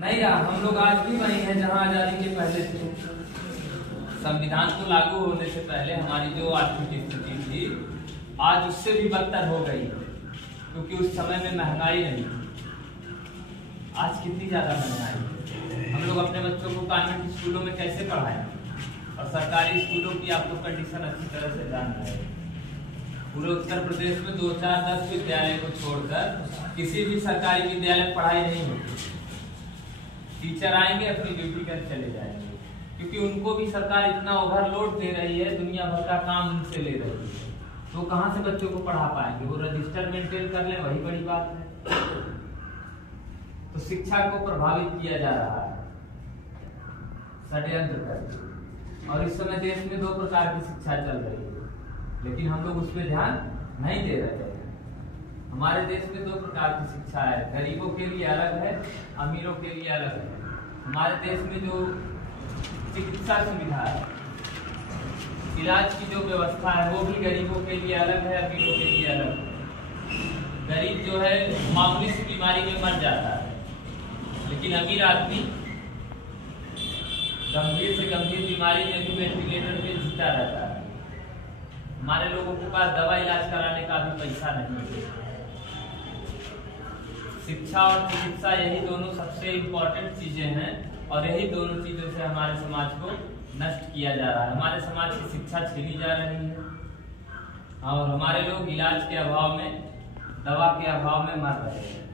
नहीं रहा। हम लोग आज भी वही हैं जहां आजादी के पहले थे। संविधान को लागू होने से पहले हमारी जो आर्थिक स्थिति थी आज उससे भी बदतर हो गई, क्योंकि उस समय में महंगाई नहीं थी। आज कितनी ज्यादा महंगाई। हम लोग अपने बच्चों को कॉन्वेंट स्कूलों में कैसे पढ़ाएं, और सरकारी स्कूलों की आप लोग कंडीशन अच्छी तरह से जान रहे हैं। पूरे उत्तर प्रदेश में 2, 4, 10 विद्यालय को छोड़कर किसी भी सरकारी विद्यालय में पढ़ाई नहीं होती। टीचर आएंगे अपनी ड्यूटी कर चले जाएंगे, क्योंकि उनको भी सरकार इतना ओवरलोड दे रही है, दुनिया भर का काम उनसे ले रही है। तो कहां से बच्चों को पढ़ा पाएंगे? वो रजिस्टर मेंटेन कर ले, वही बड़ी बात है। तो शिक्षा को प्रभावित किया जा रहा है षड्यंत्र करके। और इस समय देश में 2 प्रकार की शिक्षा चल रही है, लेकिन हम लोग उस पर ध्यान नहीं दे रहे हैं। हमारे देश में 2 प्रकार की शिक्षा है, गरीबों के लिए अलग है, अमीरों के लिए अलग है। हमारे देश में जो चिकित्सा सुविधा है, इलाज की जो व्यवस्था है, वो भी गरीबों के लिए अलग है, अमीरों के लिए अलग है। गरीब जो है मामूली सी बीमारी में मर जाता है, लेकिन अमीर आदमी गंभीर से गंभीर बीमारी में भी वेंटिलेटर पे जीता रहता है। हमारे लोगों के पास दवा इलाज कराने का भी पैसा नहीं है। शिक्षा और चिकित्सा यही दोनों सबसे इम्पोर्टेंट चीजें हैं, और यही दोनों चीजों से हमारे समाज को नष्ट किया जा रहा है। हमारे समाज की शिक्षा छीनी जा रही है, और हमारे लोग इलाज के अभाव में, दवा के अभाव में मर रहे हैं,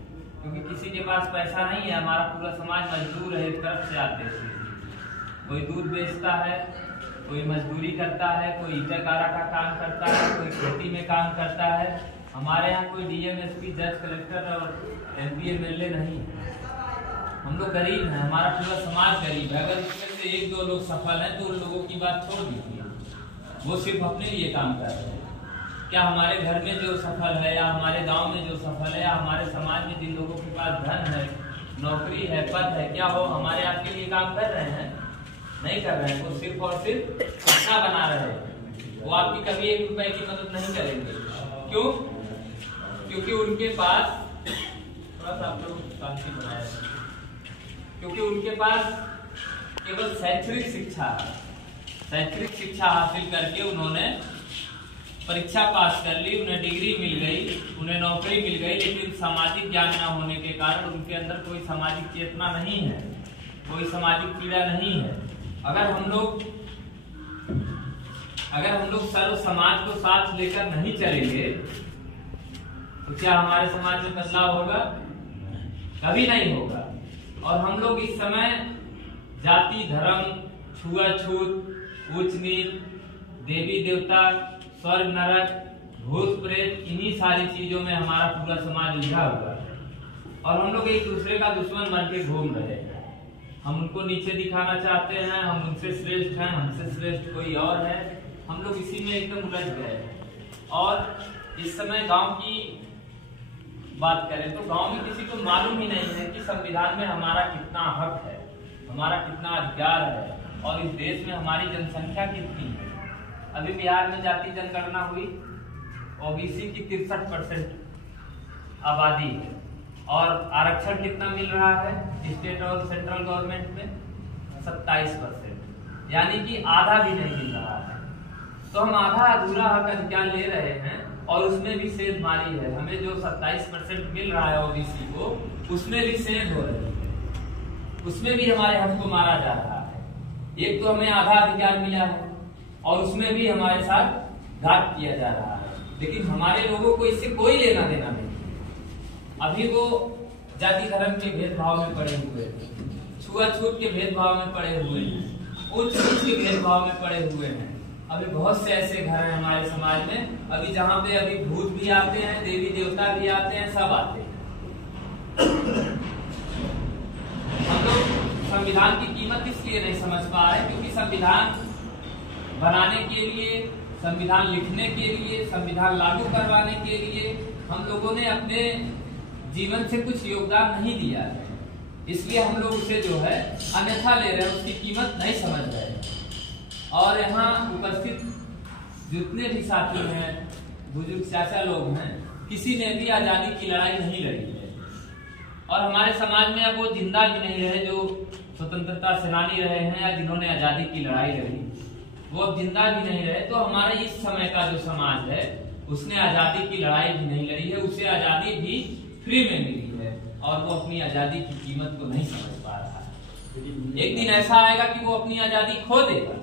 क्योंकि किसी के पास पैसा नहीं है। हमारा पूरा समाज मजदूर है, एक तरफ से आते हैं। कोई दूध बेचता है, कोई मजदूरी करता है, कोई ईटा गारा का काम करता है, कोई खेती में काम करता है। हमारे यहाँ कोई डीएम, एसपी, जज, कलेक्टर और एमपी, एमएलए नहीं है। हम लोग गरीब हैं, हमारा पूरा समाज गरीब है। अगर इसमें से 1-2 लोग सफल हैं तो उन लोगों की बात छोड़ दीजिए, वो सिर्फ अपने लिए काम कर रहे हैं। क्या हमारे घर में जो सफल है, या हमारे गांव में जो सफल है, या हमारे समाज में जिन लोगों के पास धन है, नौकरी है, पद है, क्या वो हमारे आपके लिए काम कर रहे हैं? नहीं कर रहे हैं। वो सिर्फ और सिर्फ अपना बना रहे हैं। वो आपकी कभी 1 रुपए की मदद नहीं करेंगे। क्यों? क्योंकि उनके पास, थोड़ा सा आप लोग शांति बनाए, क्योंकि उनके पास केवल शैक्षणिक शिक्षा हासिल करके उन्होंने परीक्षा पास कर ली, उन्हें डिग्री मिल गई, उन्हें नौकरी मिल गई, लेकिन सामाजिक ज्ञान न होने के कारण उनके अंदर कोई सामाजिक चेतना नहीं है, कोई सामाजिक पीड़ा नहीं है। अगर हम लोग सर्व समाज को साथ लेकर नहीं चलेंगे तो क्या हमारे समाज में बदलाव होगा? कभी नहीं होगा। और हम लोग इस समय जाति, धर्म, छुआछूत, ऊंच नीच, देवी देवता, स्वर्ग नरक, भूत प्रेत, इन्हीं सारी चीजों में हमारा पूरा समाज उलझा हुआ है। और हम लोग एक दूसरे का दुश्मन बन के घूम रहे हैं। हम उनको नीचे दिखाना चाहते हैं, हम उनसे श्रेष्ठ हैं, हमसे श्रेष्ठ कोई और है। हम लोग इसी में एकदम उलझ गए हैं। और इस समय गांव की बात करें तो गांव में किसी को मालूम ही नहीं है कि संविधान में हमारा कितना हक है, हमारा कितना अधिकार है, और इस देश में हमारी जनसंख्या कितनी है। अभी बिहार में जाति जनगणना हुई, ओबीसी की 63% आबादी है, और आरक्षण कितना मिल रहा है स्टेट और सेंट्रल गवर्नमेंट में? 27%, यानी कि आधा भी नहीं मिल रहा है। तो हम आधा अधूरा हक अधिकार ले रहे हैं, और उसमें भी सेध मारी है। हमें जो 27% मिल रहा है ओबीसी को, उसमें भी सेध हो रही है, उसमें भी हमारे हक को मारा जा रहा है। एक तो हमें आधा अधिकार मिला है, और उसमें भी हमारे साथ घात किया जा रहा है। लेकिन हमारे लोगों को इससे कोई लेना देना नहीं। अभी वो जाति धर्म के भेदभाव में पड़े हुए हैं, छुआछूत के भेदभाव में पड़े हुए हैं, उच्च नीच के भेदभाव में पड़े हुए हैं। अभी बहुत से ऐसे घर हैं हमारे समाज में, अभी जहाँ पे अभी भूत भी आते हैं, देवी देवता भी आते हैं, सब आते हैं। हम लोग संविधान की कीमत इसलिए नहीं समझ पा रहे, क्योंकि संविधान बनाने के लिए, संविधान लिखने के लिए, संविधान लागू करवाने के लिए हम लोगों ने अपने जीवन से कुछ योगदान नहीं दिया है। इसलिए हम लोग उसे जो है अन्यथा ले रहे हैं, उसकी कीमत नहीं समझ रहे। और यहाँ उपस्थित जितने भी साथी हैं, बुजुर्ग चाचा लोग हैं, किसी ने भी आजादी की लड़ाई नहीं लड़ी है। और हमारे समाज में अब वो जिंदा भी नहीं रहे जो स्वतंत्रता सेनानी रहे हैं या जिन्होंने आजादी की लड़ाई लड़ी, वो अब जिंदा भी नहीं रहे। तो हमारे इस समय का जो समाज है उसने आजादी की लड़ाई भी नहीं लड़ी है, उसे आजादी भी फ्री में मिली है और वो अपनी आजादी की कीमत को नहीं समझ पा रहा है। एक दिन ऐसा आएगा कि वो अपनी आजादी खो देगा,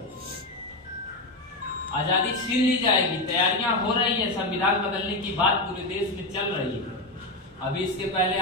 आजादी छीन ली जाएगी। तैयारियां हो रही है, संविधान बदलने की बात पूरे देश में चल रही है। अभी इसके पहले